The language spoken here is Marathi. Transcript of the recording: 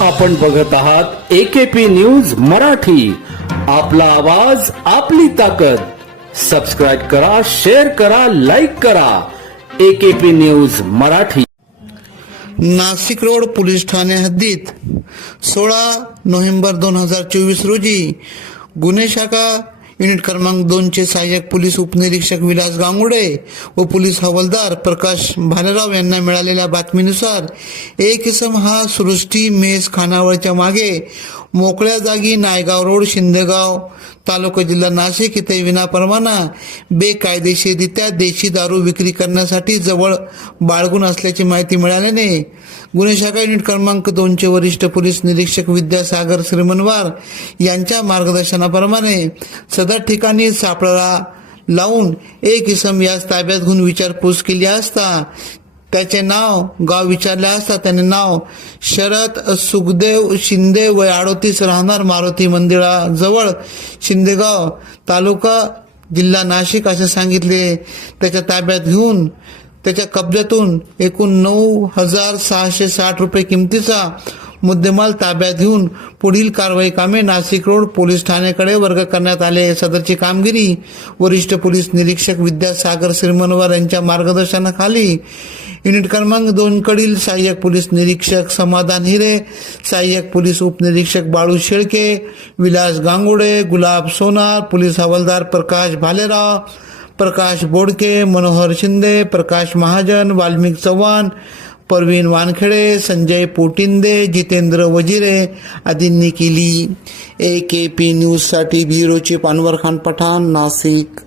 आपण बघत आहात एकेपी न्यूज मराठी. आपला आवाज आपली ताकद. सबस्क्राईब करा शेअर करा लाईक करा. AKP news Marathi. Nashik road police Thane हद्दीत सोळा नोव्हेंबर दोन हजार चोवीस रोजी गुन्हे शाखा युनिट क्रमांक दोनचे सहाय्यक पोलीस उपनिरीक्षक विलास गांगुडे व पोलीस हवालदार प्रकाश भालेराव यांना मिळालेल्या बातमीनुसार एक इसम हा सृष्टी मेस खानावळच्या मागे मोकळ्या जागी नायगाव रोड शिंदेगाव तालुका जिल्हा नाशिक इथे विनापरवाना बेकायदेशीररित्या देशी दारू विक्री करण्यासाठी जवळ बाळगून असल्याची माहिती मिळाल्याने गुन्हे शाखा युनिट क्रमांक दोनचे वरिष्ठ पोलीस निरीक्षक विद्यासागर श्रीमनवार यांच्या मार्गदर्शनाप्रमाणे सदर ठिकाणी सापळा लावून एक इसम यास ताब्यात घेऊन विचारपूस केली असता त्याचे नाव गाव विचारले असता त्याने नाव शरद सुखदेव शिंदे व आडोतीस राहणार मारुती मंदिराजवळ शिंदेगाव तालुका जिल्हा नाशिक असे सांगितले. त्याच्या ताब्यात घेऊन त्याच्या कब्जातून एकूण नऊ हजार सहाशे साठ रुपये किमतीचा मुद्देमाल ताब्यात घेऊन पुढील कारवाई कामे नाशिक रोड पोलीस ठाण्याकडे वर्ग करण्यात आले. सदरची कामगिरी वरिष्ठ पोलीस निरीक्षक विद्यासागर श्रीमनवर यांच्या मार्गदर्शनाखाली युनिट क्रमांक दोन कडील सहाय्यक पोलीस निरीक्षक समाधान हिरे सहाय्यक पोलीस उपनिरीक्षक बाळू शेळके विलास गांगुडे गुलाब सोनार पोलीस हवालदार प्रकाश भालेराव प्रकाश बोडके मनोहर शिंदे प्रकाश महाजन वाल्मिक चव्हाण परवीन वानखेडे संजय पोटिंदे जितेंद्र वजिरे आदींनी केली ए के पी न्यूजसाठी ब्युरोचे पानवर खान पठाण नाशिक.